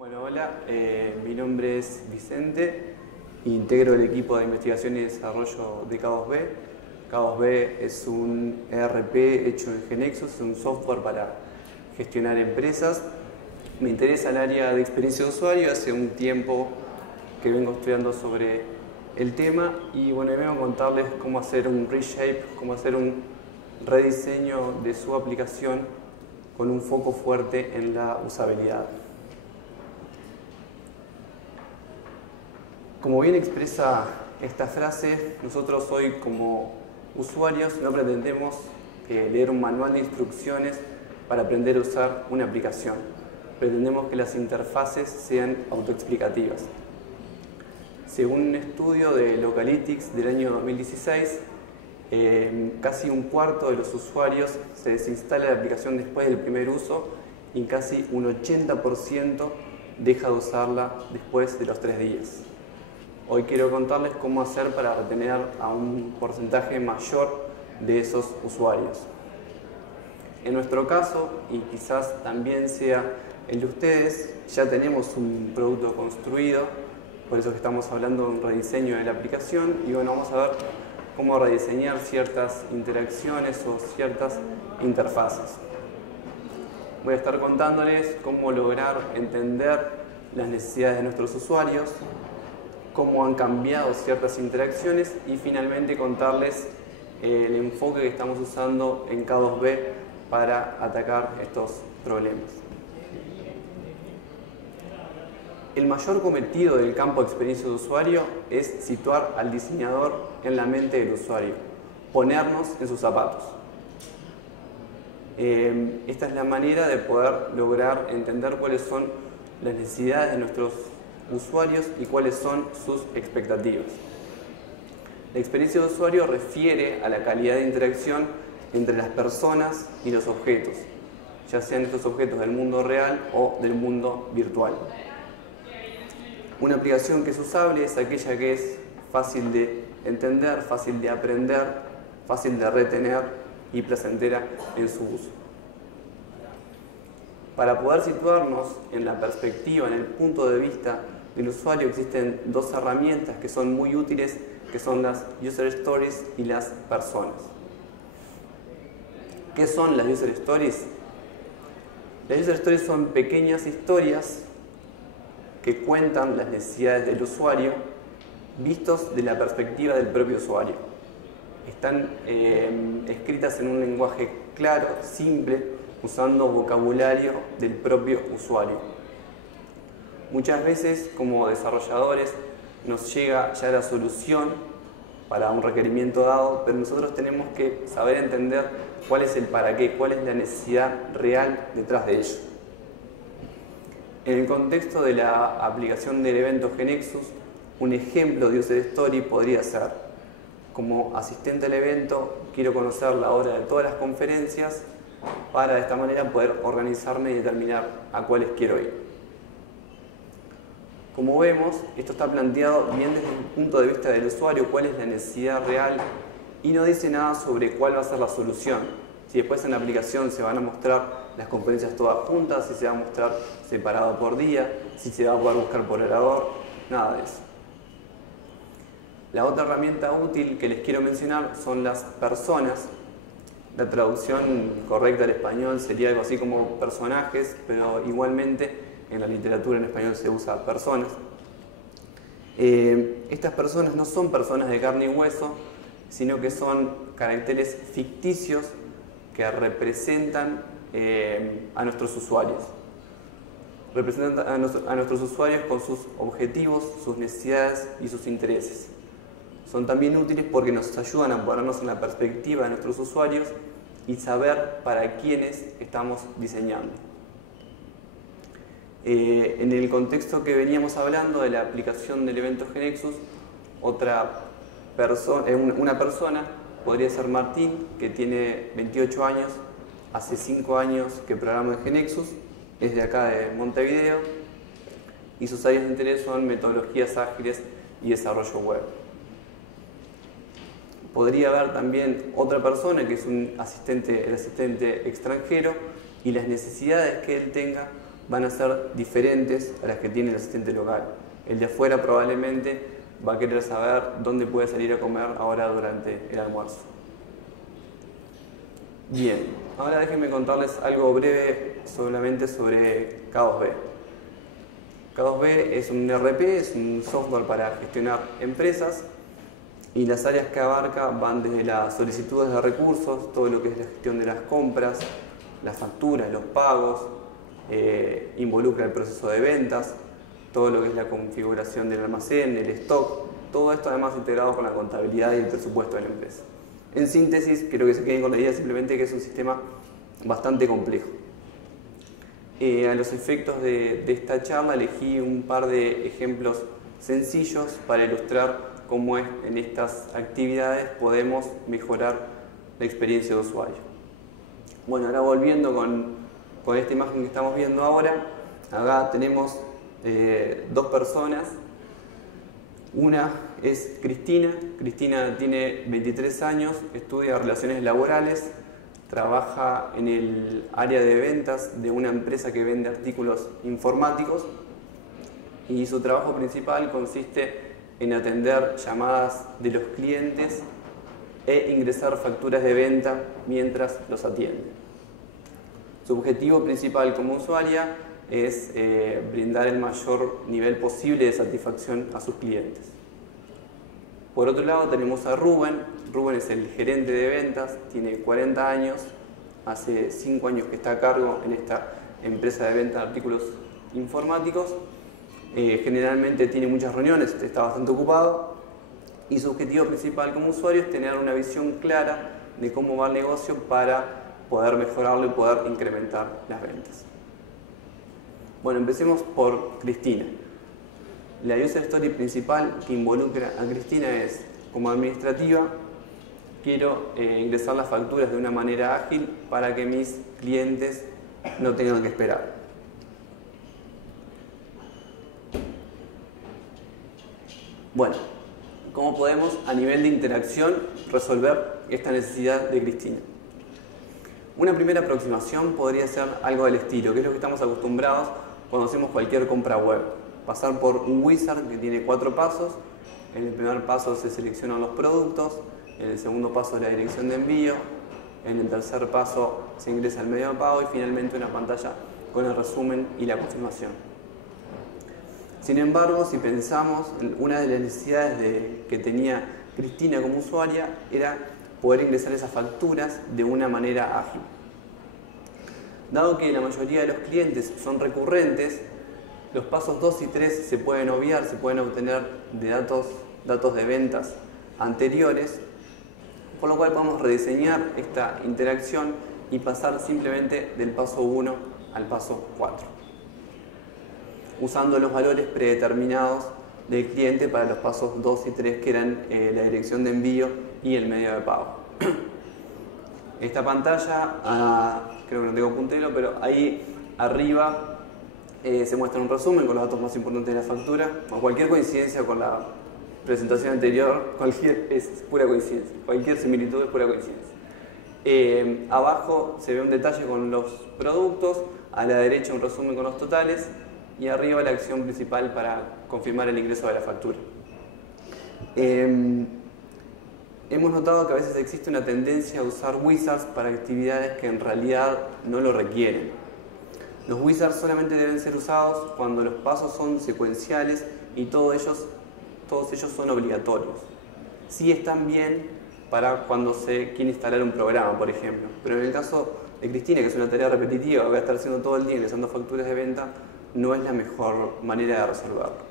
Bueno, hola, mi nombre es Vicente, integro el equipo de investigación y desarrollo de Cabos B. Cabos B es un ERP hecho en GeneXus, es un software para gestionar empresas. Me interesa el área de experiencia de usuario, hace un tiempo que vengo estudiando sobre el tema y bueno, vengo a contarles cómo hacer un reshape, cómo hacer un rediseño de su aplicación con un foco fuerte en la usabilidad. Como bien expresa esta frase, nosotros hoy como usuarios no pretendemos leer un manual de instrucciones para aprender a usar una aplicación. Pretendemos que las interfaces sean autoexplicativas. Según un estudio de Localytics del año 2016, casi un cuarto de los usuarios se desinstala la aplicación después del primer uso y casi un 80% deja de usarla después de los 3 días. Hoy quiero contarles cómo hacer para retener a un porcentaje mayor de esos usuarios. En nuestro caso, y quizás también sea el de ustedes, ya tenemos un producto construido, por eso que estamos hablando de un rediseño de la aplicación y bueno, vamos a ver cómo rediseñar ciertas interacciones o ciertas interfaces. Voy a estar contándoles cómo lograr entender las necesidades de nuestros usuarios, cómo han cambiado ciertas interacciones y finalmente contarles el enfoque que estamos usando en K2B para atacar estos problemas. El mayor cometido del campo de experiencia de usuario es situar al diseñador en la mente del usuario, ponernos en sus zapatos. Esta es la manera de poder lograr entender cuáles son las necesidades de nuestros usuarios y cuáles son sus expectativas. La experiencia de usuario refiere a la calidad de interacción entre las personas y los objetos, ya sean estos objetos del mundo real o del mundo virtual. Una aplicación que es usable es aquella que es fácil de entender, fácil de aprender, fácil de retener y placentera en su uso. Para poder situarnos en la perspectiva, en el punto de vista del usuario, existen dos herramientas que son muy útiles, que son las User Stories y las personas. ¿Qué son las User Stories? Las User Stories son pequeñas historias que cuentan las necesidades del usuario vistos de la perspectiva del propio usuario. Están escritas en un lenguaje claro, simple, usando vocabulario del propio usuario. Muchas veces, como desarrolladores, nos llega ya la solución para un requerimiento dado, pero nosotros tenemos que saber entender cuál es el para qué, cuál es la necesidad real detrás de ello. En el contexto de la aplicación del evento GeneXus, un ejemplo de User Story podría ser: como asistente al evento, quiero conocer la hora de todas las conferencias para de esta manera poder organizarme y determinar a cuáles quiero ir. Como vemos, esto está planteado bien desde el punto de vista del usuario, cuál es la necesidad real, y no dice nada sobre cuál va a ser la solución. Si después en la aplicación se van a mostrar las conferencias todas juntas, si se va a mostrar separado por día, si se va a poder buscar por orador, nada de eso. La otra herramienta útil que les quiero mencionar son las personas. La traducción correcta al español sería algo así como personajes, pero igualmente en la literatura en español se usa personas. Estas personas no son personas de carne y hueso, sino que son caracteres ficticios que representan a nuestros usuarios. Representan a nuestros usuarios con sus objetivos, sus necesidades y sus intereses. Son también útiles porque nos ayudan a ponernos en la perspectiva de nuestros usuarios y saber para quiénes estamos diseñando. En el contexto que veníamos hablando de la aplicación del evento GeneXus, una persona podría ser Martín, que tiene 28 años, hace 5 años que programa en GeneXus, es de acá de Montevideo, y sus áreas de interés son metodologías ágiles y desarrollo web. Podría haber también otra persona que es el asistente extranjero, y las necesidades que él tenga van a ser diferentes a las que tiene el asistente local. El de afuera probablemente va a querer saber dónde puede salir a comer ahora durante el almuerzo. Bien, ahora déjenme contarles algo breve solamente sobre K2B. K2B es un ERP, es un software para gestionar empresas, y las áreas que abarca van desde las solicitudes de recursos, todo lo que es la gestión de las compras, las facturas, los pagos, involucra el proceso de ventas, todo lo que es la configuración del almacén, el stock, todo esto además integrado con la contabilidad y el presupuesto de la empresa. En síntesis, quiero que se queden con la idea simplemente que es un sistema bastante complejo. A los efectos de esta charla elegí un par de ejemplos sencillos para ilustrar cómo en estas actividades podemos mejorar la experiencia de usuario. Bueno, ahora volviendo con esta imagen que estamos viendo ahora, acá tenemos dos personas. Una es Cristina. Cristina tiene 23 años, estudia relaciones laborales, trabaja en el área de ventas de una empresa que vende artículos informáticos, y su trabajo principal consiste en atender llamadas de los clientes e ingresar facturas de venta mientras los atiende. Su objetivo principal como usuaria es brindar el mayor nivel posible de satisfacción a sus clientes. Por otro lado tenemos a Rubén. Rubén es el gerente de ventas, tiene 40 años, hace 5 años que está a cargo en esta empresa de venta de artículos informáticos. Generalmente tiene muchas reuniones, está bastante ocupado, y su objetivo principal como usuario es tener una visión clara de cómo va el negocio para poder mejorarlo y poder incrementar las ventas. Bueno, empecemos por Cristina. La user story principal que involucra a Cristina es: como administrativa, quiero ingresar las facturas de una manera ágil para que mis clientes no tengan que esperar. Bueno, ¿cómo podemos a nivel de interacción resolver esta necesidad de Cristina? Una primera aproximación podría ser algo del estilo, que es lo que estamos acostumbrados cuando hacemos cualquier compra web. Pasar por un wizard que tiene 4 pasos. En el primer paso se seleccionan los productos, en el segundo paso la dirección de envío, en el tercer paso se ingresa el medio de pago y finalmente una pantalla con el resumen y la confirmación. Sin embargo, si pensamos, una de las necesidades que tenía Cristina como usuaria era poder ingresar esas facturas de una manera ágil. Dado que la mayoría de los clientes son recurrentes, los pasos 2 y 3 se pueden obviar, se pueden obtener de datos de ventas anteriores, por lo cual podemos rediseñar esta interacción y pasar simplemente del paso 1 al paso 4. Usando los valores predeterminados del cliente para los pasos 2 y 3, que eran la dirección de envío y el medio de pago. Esta pantalla, creo que no tengo puntero, pero ahí arriba se muestra un resumen con los datos más importantes de la factura. Cualquier coincidencia con la presentación anterior, es pura coincidencia. Cualquier similitud es pura coincidencia. Abajo se ve un detalle con los productos, a la derecha un resumen con los totales, y arriba la acción principal para confirmar el ingreso de la factura. Hemos notado que a veces existe una tendencia a usar wizards para actividades que en realidad no lo requieren. Los wizards solamente deben ser usados cuando los pasos son secuenciales y todos ellos son obligatorios. Sí están bien para cuando se quiere instalar un programa, por ejemplo, pero en el caso de Cristina, que es una tarea repetitiva, voy a estar haciendo todo el día ingresando facturas de venta, no es la mejor manera de resolverlo.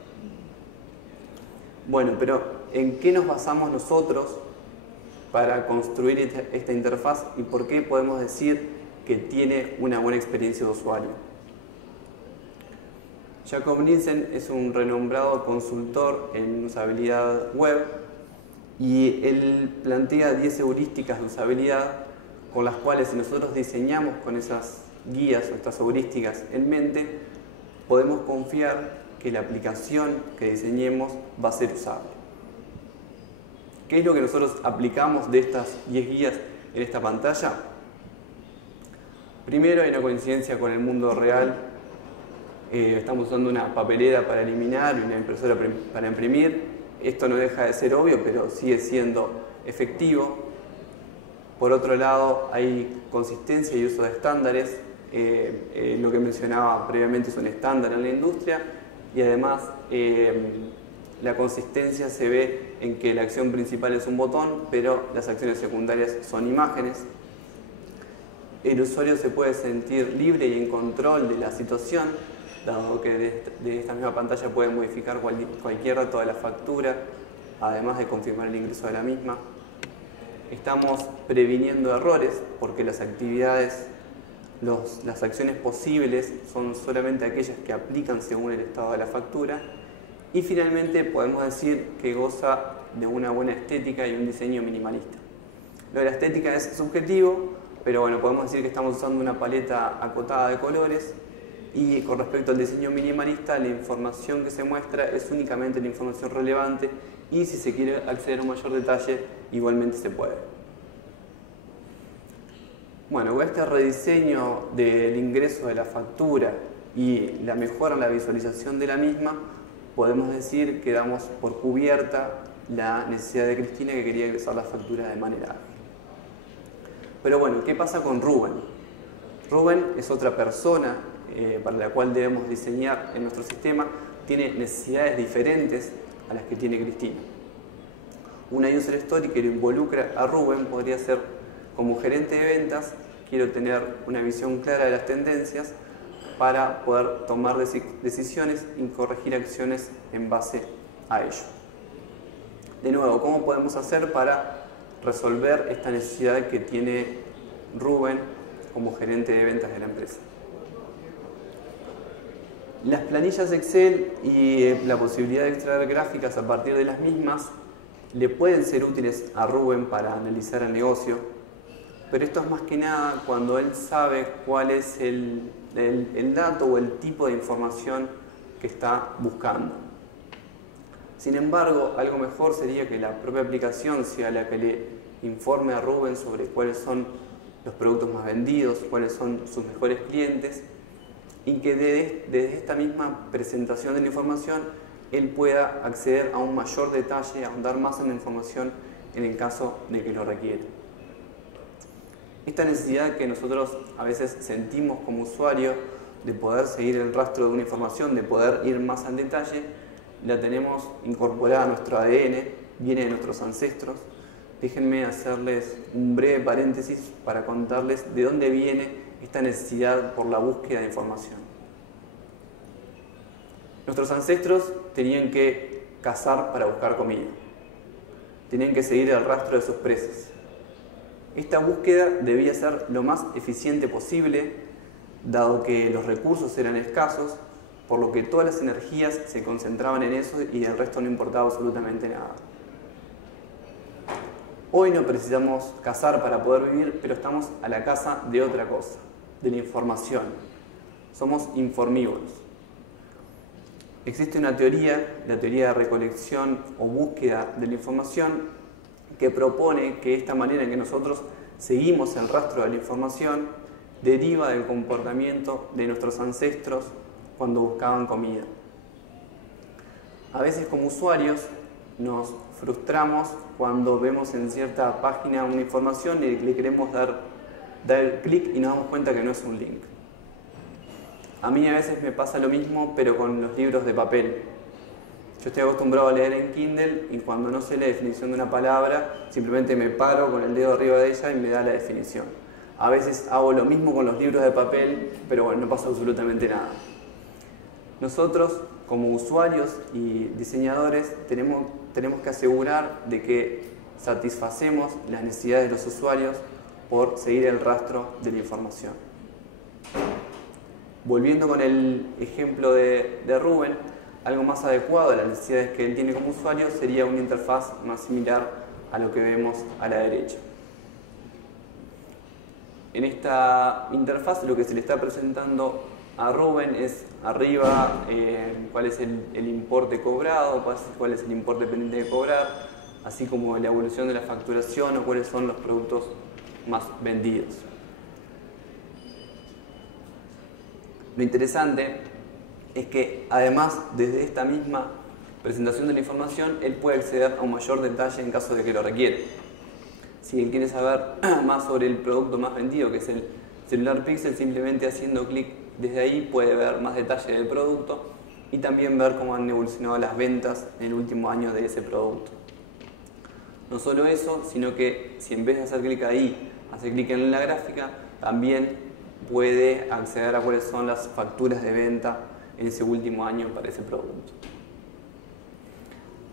Bueno, pero ¿en qué nos basamos nosotros para construir esta interfaz y por qué podemos decir que tiene una buena experiencia de usuario? Jakob Nielsen es un renombrado consultor en usabilidad web y él plantea 10 heurísticas de usabilidad con las cuales, si nosotros diseñamos con esas guías o estas heurísticas en mente, podemos confiar que la aplicación que diseñemos va a ser usable. ¿Qué es lo que nosotros aplicamos de estas 10 guías en esta pantalla? Primero, hay una coincidencia con el mundo real estamos usando una papelera para eliminar y una impresora para imprimir. Esto no deja de ser obvio, pero sigue siendo efectivo. Por otro lado, hay consistencia y uso de estándares. Lo que mencionaba previamente es un estándar en la industria, y además la consistencia se ve en que la acción principal es un botón, pero las acciones secundarias son imágenes. El usuario se puede sentir libre y en control de la situación, dado que de esta misma pantalla puede modificar cualquier dato de la factura, además de confirmar el ingreso de la misma. Estamos previniendo errores porque las actividades, las acciones posibles son solamente aquellas que aplican según el estado de la factura. Y finalmente podemos decir que goza de una buena estética y un diseño minimalista. Lo de la estética es subjetivo, pero bueno, podemos decir que estamos usando una paleta acotada de colores, y con respecto al diseño minimalista, la información que se muestra es únicamente la información relevante, y si se quiere acceder a un mayor detalle, igualmente se puede. Bueno, con este rediseño del ingreso de la factura y la mejora en la visualización de la misma, podemos decir que damos por cubierta la necesidad de Cristina, que quería ingresar la factura de manera ágil. Pero bueno, ¿qué pasa con Rubén? Rubén es otra persona para la cual debemos diseñar en nuestro sistema. Tiene necesidades diferentes a las que tiene Cristina. Una user story que lo involucra a Rubén podría ser: como gerente de ventas, quiero tener una visión clara de las tendencias para poder tomar decisiones y corregir acciones en base a ello. De nuevo, ¿cómo podemos hacer para resolver esta necesidad que tiene Rubén como gerente de ventas de la empresa? Las planillas Excel y la posibilidad de extraer gráficas a partir de las mismas le pueden ser útiles a Rubén para analizar el negocio, pero esto es más que nada cuando él sabe cuál es el dato o el tipo de información que está buscando. Sin embargo, algo mejor sería que la propia aplicación sea la que le informe a Rubén sobre cuáles son los productos más vendidos, cuáles son sus mejores clientes, y que desde esta misma presentación de la información él pueda acceder a un mayor detalle, ahondar más en la información en el caso de que lo requiera. Esta necesidad que nosotros a veces sentimos como usuario de poder seguir el rastro de una información, de poder ir más al detalle, la tenemos incorporada a nuestro ADN, viene de nuestros ancestros. Déjenme hacerles un breve paréntesis para contarles de dónde viene esta necesidad por la búsqueda de información. Nuestros ancestros tenían que cazar para buscar comida, tenían que seguir el rastro de sus presas. Esta búsqueda debía ser lo más eficiente posible, dado que los recursos eran escasos, por lo que todas las energías se concentraban en eso y el resto no importaba absolutamente nada. Hoy no precisamos cazar para poder vivir, pero estamos a la caza de otra cosa, de la información. Somos informívoros. Existe una teoría, la teoría de recolección o búsqueda de la información, que propone que esta manera en que nosotros seguimos el rastro de la información deriva del comportamiento de nuestros ancestros cuando buscaban comida. A veces como usuarios nos frustramos cuando vemos en cierta página una información y le queremos dar clic y nos damos cuenta que no es un link. A mí a veces me pasa lo mismo, pero con los libros de papel. Yo estoy acostumbrado a leer en Kindle y cuando no sé la definición de una palabra, simplemente me paro con el dedo arriba de ella y me da la definición. A veces hago lo mismo con los libros de papel, pero bueno, no pasa absolutamente nada. Nosotros, como usuarios y diseñadores, tenemos que asegurar de que satisfacemos las necesidades de los usuarios por seguir el rastro de la información. Volviendo con el ejemplo de Rubén, algo más adecuado a las necesidades que él tiene como usuario sería una interfaz más similar a lo que vemos a la derecha. En esta interfaz lo que se le está presentando a Rubén es arriba cuál es el importe cobrado, cuál es el importe pendiente de cobrar, así como la evolución de la facturación o cuáles son los productos más vendidos. Lo interesante es que además desde esta misma presentación de la información, él puede acceder a un mayor detalle en caso de que lo requiere. Si él quiere saber más sobre el producto más vendido, que es el celular Pixel, simplemente haciendo clic desde ahí puede ver más detalle del producto y también ver cómo han evolucionado las ventas en el último año de ese producto. No solo eso, sino que si en vez de hacer clic ahí, hace clic en la gráfica, también puede acceder a cuáles son las facturas de venta en ese último año para ese producto.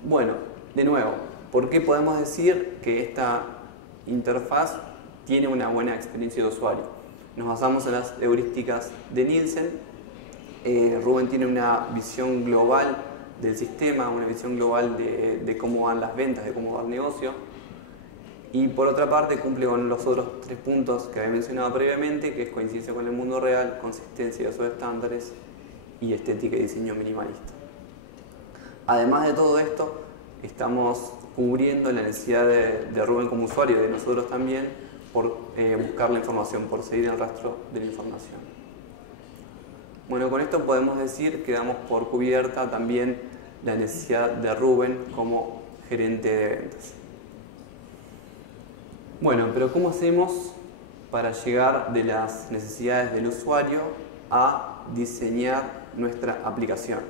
Bueno, de nuevo, ¿por qué podemos decir que esta interfaz tiene una buena experiencia de usuario? Nos basamos en las heurísticas de Nielsen. Rubén tiene una visión global del sistema, una visión global de cómo van las ventas, de cómo va el negocio. Y por otra parte cumple con los otros 3 puntos que había mencionado previamente, que es coincidencia con el mundo real, consistencia de sus estándares y estética y diseño minimalista. Además de todo esto, estamos cubriendo la necesidad de Rubén como usuario, de nosotros también, por buscar la información, por seguir el rastro de la información. Bueno, con esto podemos decir que damos por cubierta también la necesidad de Rubén como gerente de ventas. Bueno, pero ¿cómo hacemos para llegar de las necesidades del usuario a diseñar nuestra aplicación?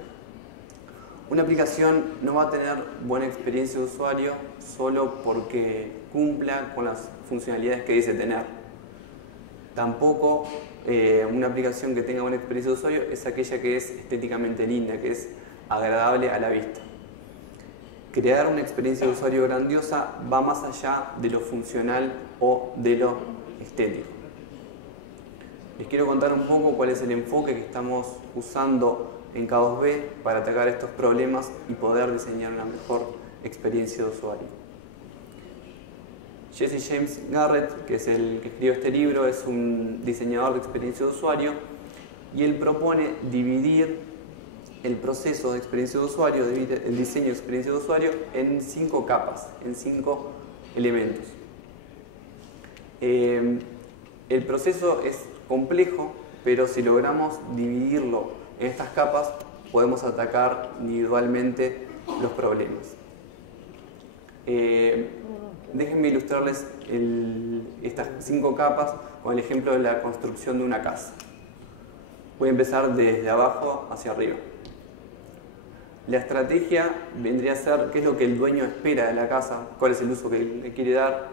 Una aplicación no va a tener buena experiencia de usuario solo porque cumpla con las funcionalidades que dice tener. Tampoco una aplicación que tenga buena experiencia de usuario es aquella que es estéticamente linda, que es agradable a la vista. Crear una experiencia de usuario grandiosa va más allá de lo funcional o de lo estético. Les quiero contar un poco cuál es el enfoque que estamos usando en K2B para atacar estos problemas y poder diseñar una mejor experiencia de usuario. Jesse James Garrett, que es el que escribió este libro, es un diseñador de experiencia de usuario y él propone dividir el proceso de experiencia de usuario, el diseño de experiencia de usuario, en 5 capas, en 5 elementos. El proceso es complejo, pero si logramos dividirlo en estas capas, podemos atacar individualmente los problemas. Déjenme ilustrarles estas 5 capas con el ejemplo de la construcción de una casa. Voy a empezar desde abajo hacia arriba. La estrategia vendría a ser qué es lo que el dueño espera de la casa, cuál es el uso que le quiere dar.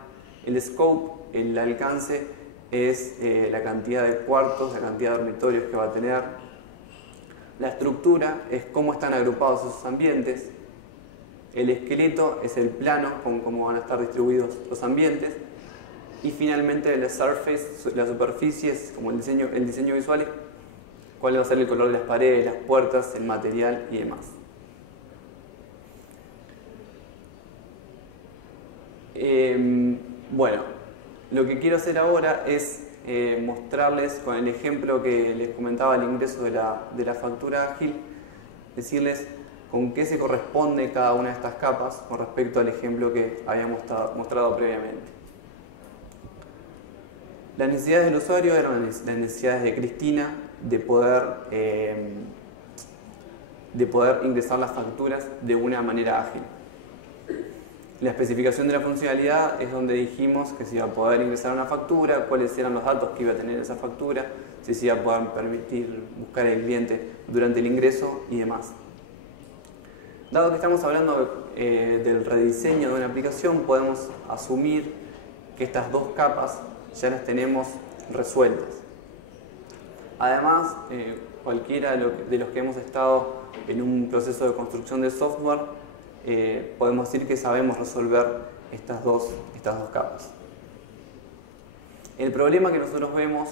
El scope, el alcance, es la cantidad de cuartos, la cantidad de dormitorios que va a tener. La estructura es cómo están agrupados esos ambientes. El esqueleto es el plano con cómo van a estar distribuidos los ambientes. Y finalmente la surface, la superficie, es como el diseño visual, cuál va a ser el color de las paredes, las puertas, el material y demás. Bueno, lo que quiero hacer ahora es mostrarles con el ejemplo que les comentaba al ingreso de la factura ágil, decirles con qué se corresponde cada una de estas capas con respecto al ejemplo que habíamos mostrado previamente. Las necesidades del usuario eran las necesidades de Cristina de poder ingresar las facturas de una manera ágil. La especificación de la funcionalidad es donde dijimos que se iba a poder ingresar una factura, cuáles eran los datos que iba a tener esa factura, si se iba a poder permitir buscar el cliente durante el ingreso y demás. Dado que estamos hablando del rediseño de una aplicación, podemos asumir que estas 2 capas ya las tenemos resueltas. Además, cualquiera de los que hemos estado en un proceso de construcción de software, podemos decir que sabemos resolver estas dos capas. El problema que nosotros vemos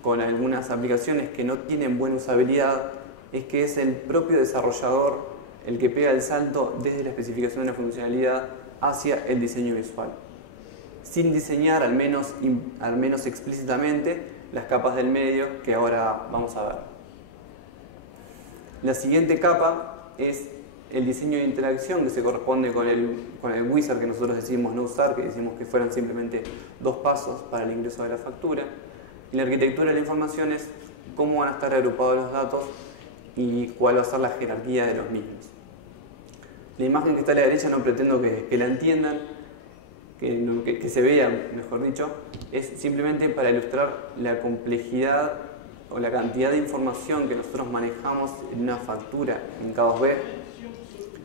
con algunas aplicaciones que no tienen buena usabilidad es que es el propio desarrollador el que pega el salto desde la especificación de una funcionalidad hacia el diseño visual, sin diseñar al menos explícitamente las capas del medio que ahora vamos a ver. La siguiente capa es el diseño de interacción, que se corresponde con el wizard que nosotros decidimos no usar, que decimos que fueran simplemente 2 pasos para el ingreso de la factura. Y la arquitectura de la información es cómo van a estar agrupados los datos y cuál va a ser la jerarquía de los mismos. La imagen que está a la derecha no pretendo que la entiendan, que se vea, mejor dicho, es simplemente para ilustrar la complejidad o la cantidad de información que nosotros manejamos en una factura en K2B.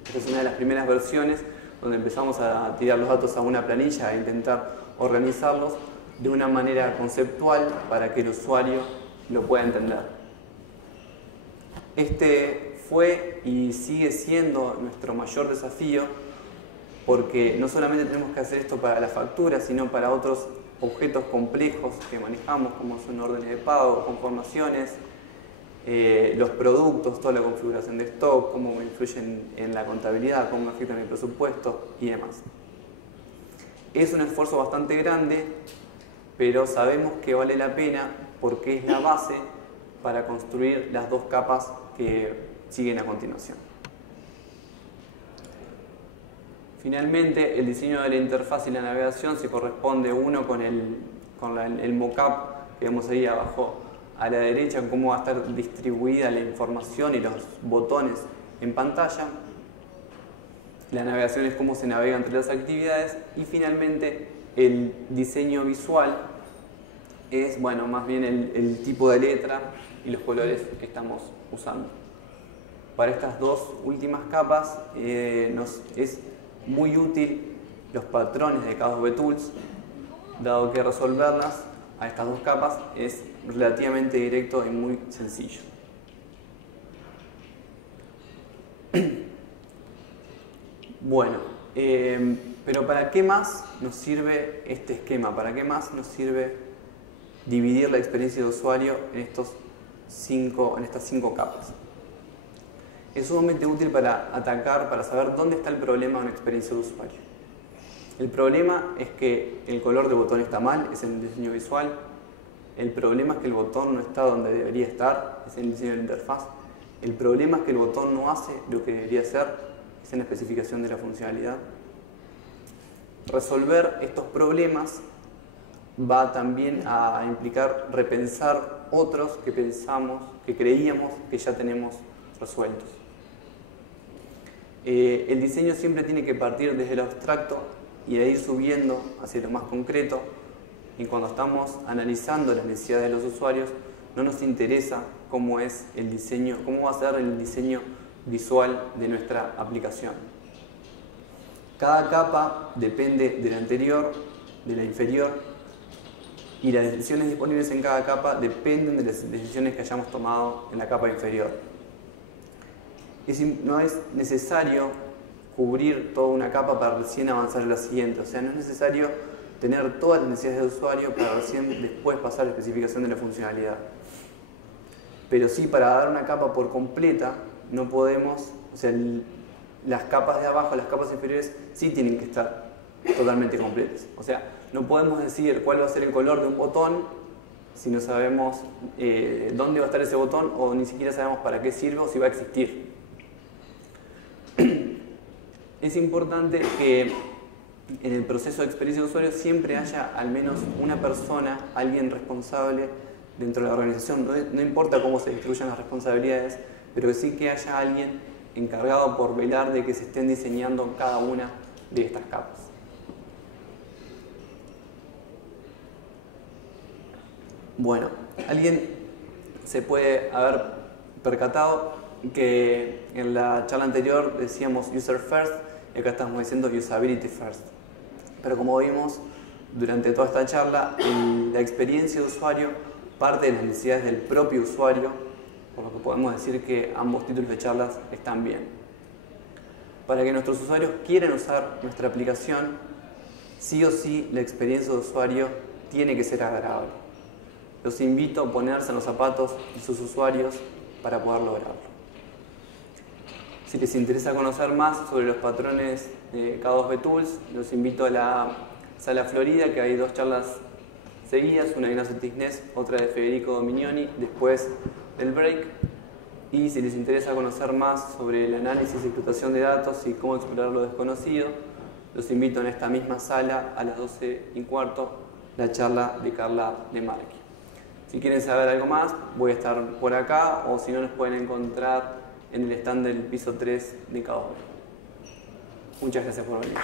Esta es una de las primeras versiones donde empezamos a tirar los datos a una planilla e intentar organizarlos de una manera conceptual para que el usuario lo pueda entender. Este fue y sigue siendo nuestro mayor desafío, porque no solamente tenemos que hacer esto para la factura, sino para otros objetos complejos que manejamos, como son órdenes de pago, conformaciones, los productos, toda la configuración de stock, cómo influyen en la contabilidad, cómo afectan el presupuesto y demás. Es un esfuerzo bastante grande, pero sabemos que vale la pena porque es la base para construir las dos capas que siguen a continuación. Finalmente, el diseño de la interfaz y la navegación se corresponde uno con el mockup que vemos ahí abajo a la derecha, cómo va a estar distribuida la información y los botones en pantalla. La navegación es cómo se navega entre las actividades y finalmente el diseño visual es, bueno, más bien el tipo de letra y los colores que estamos usando. Para estas dos últimas capas nos es muy útil los patrones de K2B Tools, dado que resolverlas a estas dos capas es relativamente directo y muy sencillo. Bueno, pero ¿para qué más nos sirve este esquema? ¿Para qué más nos sirve dividir la experiencia de usuario en estas cinco capas? Es sumamente útil para atacar, para saber dónde está el problema de una experiencia de usuario. El problema es que el color del botón está mal, es en el diseño visual. El problema es que el botón no está donde debería estar, es en el diseño de la interfaz. El problema es que el botón no hace lo que debería hacer, es en la especificación de la funcionalidad. Resolver estos problemas va también a implicar repensar otros que creíamos que ya tenemos resueltos. El diseño siempre tiene que partir desde lo abstracto y de ir subiendo hacia lo más concreto, y cuando estamos analizando las necesidades de los usuarios no nos interesa cómo es el diseño, cómo va a ser el diseño visual de nuestra aplicación. Cada capa depende de la anterior, de la inferior, y las decisiones disponibles en cada capa dependen de las decisiones que hayamos tomado en la capa inferior. No es necesario cubrir toda una capa para recién avanzar a la siguiente, o sea, no es necesario tener todas las necesidades del usuario para recién después pasar a la especificación de la funcionalidad. Pero sí, para dar una capa por completa, no podemos, o sea, las capas de abajo, las capas inferiores, sí tienen que estar totalmente completas. O sea, no podemos decir cuál va a ser el color de un botón si no sabemos dónde va a estar ese botón, o ni siquiera sabemos para qué sirve o si va a existir. Es importante que en el proceso de experiencia de usuario siempre haya al menos una persona, alguien responsable dentro de la organización. No importa cómo se distribuyan las responsabilidades, pero sí que haya alguien encargado por velar de que se estén diseñando cada una de estas capas. Bueno, alguien se puede haber percatado que en la charla anterior decíamos user first y acá estamos diciendo usability first. Pero como vimos durante toda esta charla, la experiencia de usuario parte de las necesidades del propio usuario, por lo que podemos decir que ambos títulos de charlas están bien. Para que nuestros usuarios quieran usar nuestra aplicación, sí o sí la experiencia de usuario tiene que ser agradable. Los invito a ponerse en los zapatos de sus usuarios para poder lograrlo. Si les interesa conocer más sobre los patrones de K2B Tools, los invito a la Sala Florida, que hay dos charlas seguidas, una de Ignacio Tisnés, otra de Federico Dominioni, después del break. Y si les interesa conocer más sobre el análisis y explotación de datos y cómo explorar lo desconocido, los invito en esta misma sala a las 12:15, la charla de Carla de Marchi. Si quieren saber algo más, voy a estar por acá o si no, nos pueden encontrar en el stand del piso 3 de cada uno. Muchas gracias por venir.